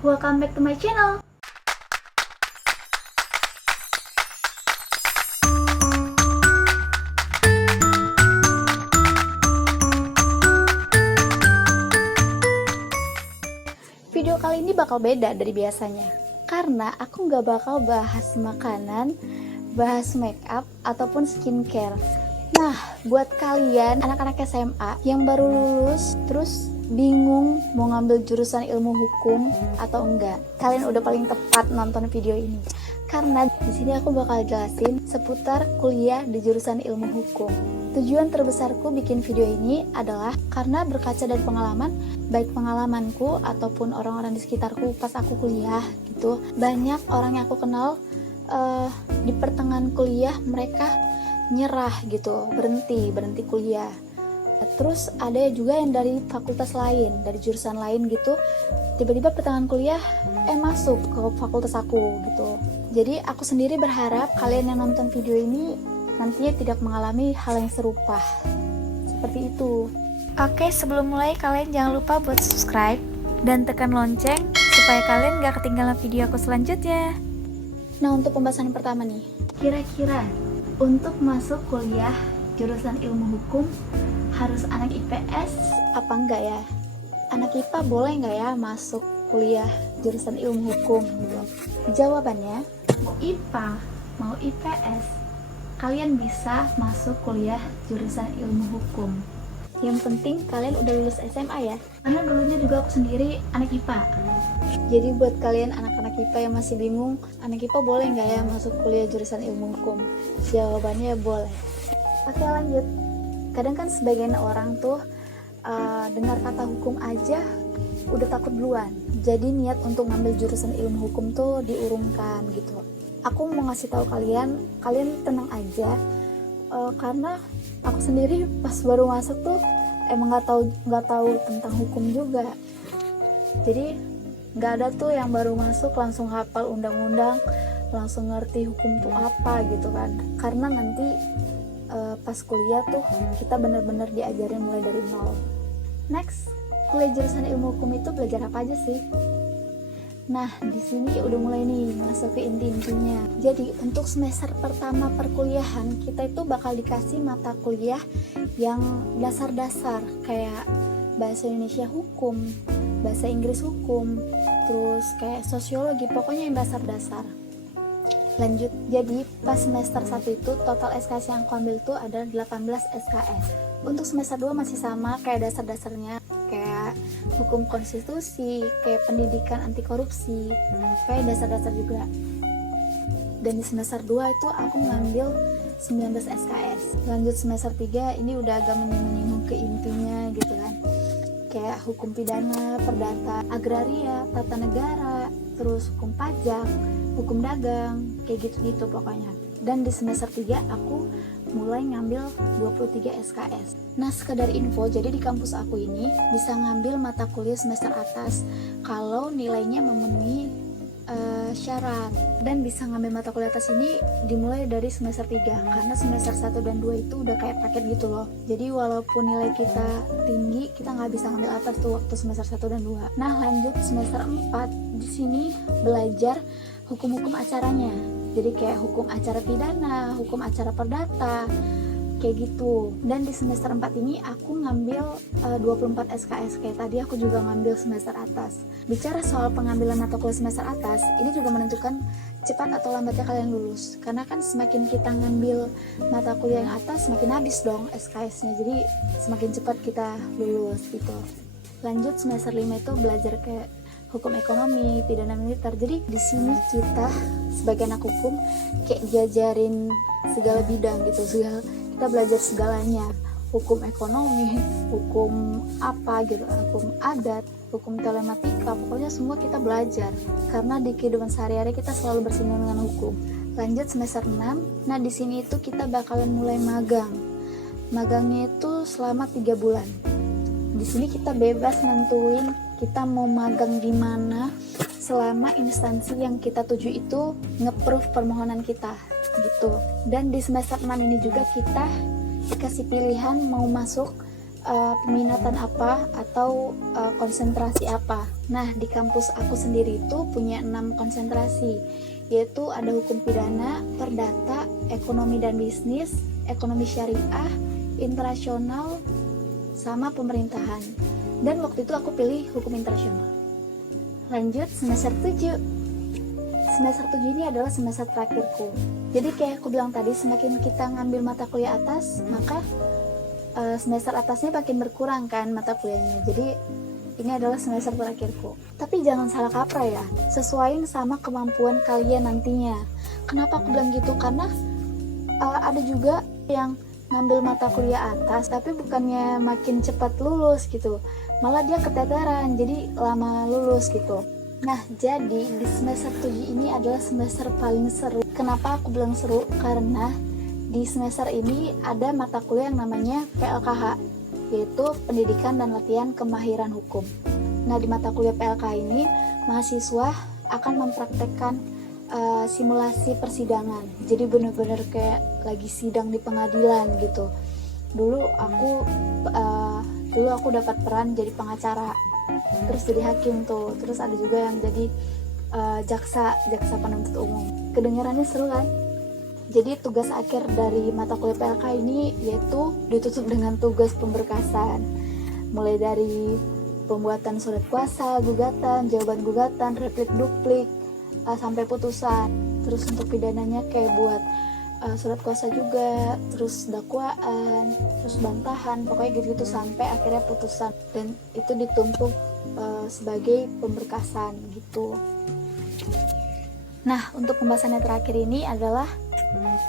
Welcome back to my channel. Video kali ini bakal beda dari biasanya, karena aku nggak bakal bahas makanan, bahas makeup, ataupun skincare. Nah, buat kalian anak-anak SMA yang baru lulus, terus bingung mau ngambil jurusan ilmu hukum atau enggak, kalian udah paling tepat nonton video ini. Karena di sini aku bakal jelasin seputar kuliah di jurusan ilmu hukum. Tujuan terbesarku bikin video ini adalah karena berkaca dari pengalaman, baik pengalamanku ataupun orang-orang di sekitarku pas aku kuliah gitu. Banyak orang yang aku kenal di pertengahan kuliah mereka nyerah gitu, berhenti kuliah. Terus ada juga yang dari fakultas lain, dari jurusan lain gitu, tiba-tiba pertengahan kuliah masuk ke fakultas aku gitu. Jadi aku sendiri berharap kalian yang nonton video ini nantinya tidak mengalami hal yang serupa seperti itu. Oke, sebelum mulai kalian jangan lupa buat subscribe dan tekan lonceng supaya kalian gak ketinggalan video aku selanjutnya. Nah, untuk pembahasan yang pertama nih, kira-kira untuk masuk kuliah jurusan ilmu hukum harus anak IPS apa enggak ya? Anak IPA boleh enggak ya masuk kuliah jurusan ilmu hukum gitu? Jawabannya, mau IPA, mau IPS, kalian bisa masuk kuliah jurusan ilmu hukum. Yang penting kalian udah lulus SMA ya. Karena dulunya juga aku sendiri anak IPA. Jadi buat kalian anak-anak IPA yang masih bingung, anak IPA boleh nggak ya masuk kuliah jurusan ilmu hukum? Jawabannya boleh. Oke, lanjut. Kadang kan sebagian orang tuh dengar kata hukum aja udah takut duluan. Jadi niat untuk ngambil jurusan ilmu hukum tuh diurungkan gitu. Aku mau ngasih tahu kalian tenang aja, karena aku sendiri pas baru masuk tuh emang nggak tahu tentang hukum juga. Jadi nggak ada tuh yang baru masuk langsung hafal undang-undang, langsung ngerti hukum tuh apa gitu kan. Karena nanti pas kuliah tuh kita bener-bener diajarin mulai dari nol. Next, kuliah jurusan ilmu hukum itu belajar apa aja sih? Nah, di sini udah mulai nih masuk ke inti-intinya. Jadi, untuk semester pertama perkuliahan, kita itu bakal dikasih mata kuliah yang dasar-dasar, kayak bahasa Indonesia hukum, bahasa Inggris hukum, terus kayak sosiologi, pokoknya yang dasar-dasar. Lanjut, jadi pas semester 1 itu total SKS yang aku ambil tuh ada 18 SKS. Untuk semester 2 masih sama kayak dasar-dasarnya, kayak hukum konstitusi, kayak pendidikan anti korupsi, kayak dasar-dasar juga. Dan di semester 2 itu aku ngambil 19 SKS. Lanjut semester 3 ini udah agak menyinggung ke intinya gitu kan. Kayak hukum pidana, perdata, agraria, tata negara, terus hukum pajak, hukum dagang, kayak gitu-gitu pokoknya. Dan di semester 3 aku mulai ngambil 23 SKS. Nah, sekedar info, jadi di kampus aku ini bisa ngambil mata kuliah semester atas kalau nilainya memenuhi syarat, dan bisa ngambil mata kuliah atas ini dimulai dari semester 3 karena semester 1 dan 2 itu udah kayak paket gitu loh. Jadi walaupun nilai kita tinggi, kita nggak bisa ngambil atas tuh waktu semester 1 dan 2. Nah, lanjut semester 4 di sini belajar hukum-hukum acaranya. Jadi kayak hukum acara pidana, hukum acara perdata, kayak gitu. Dan di semester 4 ini aku ngambil 24 SKS. Kayak tadi aku juga ngambil semester atas. Bicara soal pengambilan mata kuliah semester atas, ini juga menentukan cepat atau lambatnya kalian lulus. Karena kan semakin kita ngambil mata kuliah yang atas, semakin habis dong SKS-nya. Jadi semakin cepat kita lulus gitu. Lanjut semester 5 itu belajar kayak hukum ekonomi, pidana militer. Jadi di sini kita sebagai anak hukum kayak diajarin segala bidang gitu, kita belajar segalanya, hukum ekonomi, hukum apa gitu, hukum adat, hukum telematika, pokoknya semua kita belajar karena di kehidupan sehari-hari kita selalu bersinggungan dengan hukum. Lanjut semester 6, nah di sini itu kita bakalan mulai magang. Magangnya itu selama 3 bulan. Di sini kita bebas nentuin kita mau magang di mana selama instansi yang kita tuju itu nge-proof permohonan kita gitu. Dan di semester 6 ini juga kita dikasih pilihan mau masuk peminatan apa atau konsentrasi apa. Nah, di kampus aku sendiri itu punya 6 konsentrasi, yaitu ada hukum pidana, perdata, ekonomi dan bisnis, ekonomi syariah, internasional, sama pemerintahan. Dan waktu itu aku pilih hukum internasional. Lanjut semester 7. Semester 7 ini adalah semester terakhirku. Jadi kayak aku bilang tadi, semakin kita ngambil mata kuliah atas, maka semester atasnya makin berkurang kan mata kuliahnya. Jadi ini adalah semester terakhirku. Tapi jangan salah kaprah ya, sesuaiin sama kemampuan kalian nantinya. Kenapa aku bilang gitu? Karena ada juga yang ngambil mata kuliah atas tapi bukannya makin cepat lulus gitu, malah dia keteteran, jadi lama lulus gitu. Nah, jadi di semester 7 ini adalah semester paling seru. Kenapa aku bilang seru? Karena di semester ini ada mata kuliah yang namanya PLKH, yaitu Pendidikan dan Latihan Kemahiran Hukum. Nah, di mata kuliah PLKH ini, mahasiswa akan mempraktekkan simulasi persidangan. Jadi bener-bener kayak lagi sidang di pengadilan gitu. Dulu aku dapat peran jadi pengacara, terus jadi hakim tuh, terus ada juga yang jadi jaksa penuntut umum. Kedengarannya seru kan? Jadi tugas akhir dari mata kuliah PLK ini yaitu ditutup dengan tugas pemberkasan, mulai dari pembuatan surat kuasa, gugatan, jawaban gugatan, replik duplik, sampai putusan. Terus untuk pidananya kayak buat surat kuasa juga, terus dakwaan, terus bantahan, pokoknya gitu-gitu sampai akhirnya putusan, dan itu ditumpuk sebagai pemberkasan gitu. Nah, untuk pembahasannya terakhir ini adalah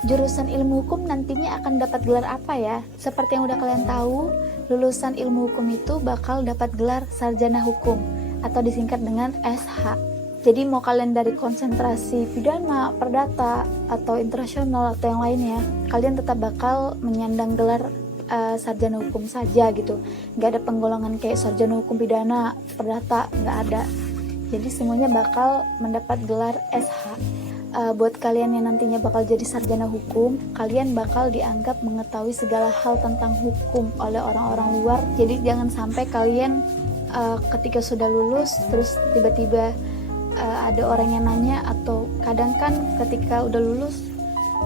jurusan ilmu hukum nantinya akan dapat gelar apa ya? Seperti yang udah kalian tahu, lulusan ilmu hukum itu bakal dapat gelar sarjana hukum atau disingkat dengan SH. Jadi mau kalian dari konsentrasi pidana, perdata, atau internasional atau yang lainnya, kalian tetap bakal menyandang gelar sarjana hukum saja gitu. Nggak ada penggolongan kayak sarjana hukum pidana, perdata, nggak ada. Jadi semuanya bakal mendapat gelar SH. Buat kalian yang nantinya bakal jadi sarjana hukum, kalian bakal dianggap mengetahui segala hal tentang hukum oleh orang-orang luar. Jadi jangan sampai kalian ketika sudah lulus terus tiba-tiba ada orang yang nanya, atau kadang kan ketika udah lulus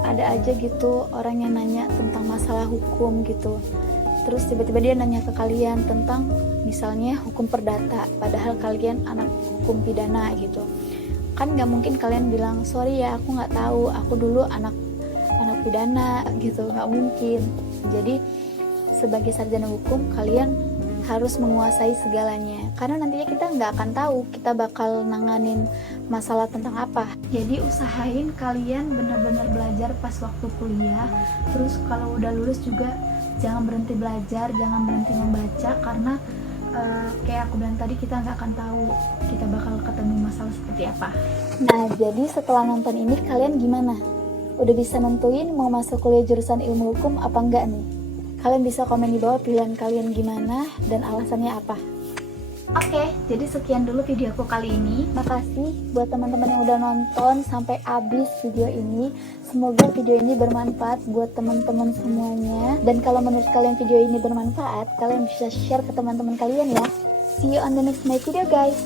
ada aja gitu orang yang nanya tentang masalah hukum gitu, terus tiba-tiba dia nanya ke kalian tentang misalnya hukum perdata, padahal kalian anak hukum pidana gitu kan. Nggak mungkin kalian bilang, sorry ya aku nggak tahu, aku dulu anak pidana gitu, nggak mungkin. Jadi sebagai sarjana hukum kalian harus menguasai segalanya, karena nantinya kita nggak akan tahu kita bakal nanganin masalah tentang apa. Jadi usahain kalian benar-benar belajar pas waktu kuliah. Terus kalau udah lulus juga jangan berhenti belajar, jangan berhenti membaca, karena kayak aku bilang tadi, kita nggak akan tahu kita bakal ketemu masalah seperti apa. Nah, jadi setelah nonton ini kalian gimana? Udah bisa nentuin mau masuk kuliah jurusan ilmu hukum apa enggak nih? Kalian bisa komen di bawah pilihan kalian gimana dan alasannya apa. Oke, jadi sekian dulu videoku kali ini. Makasih buat teman-teman yang udah nonton sampai habis video ini. Semoga video ini bermanfaat buat teman-teman semuanya. Dan kalau menurut kalian video ini bermanfaat, kalian bisa share ke teman-teman kalian ya. See you on the next my video guys.